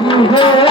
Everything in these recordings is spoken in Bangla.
Hey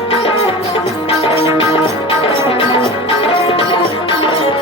Thank you.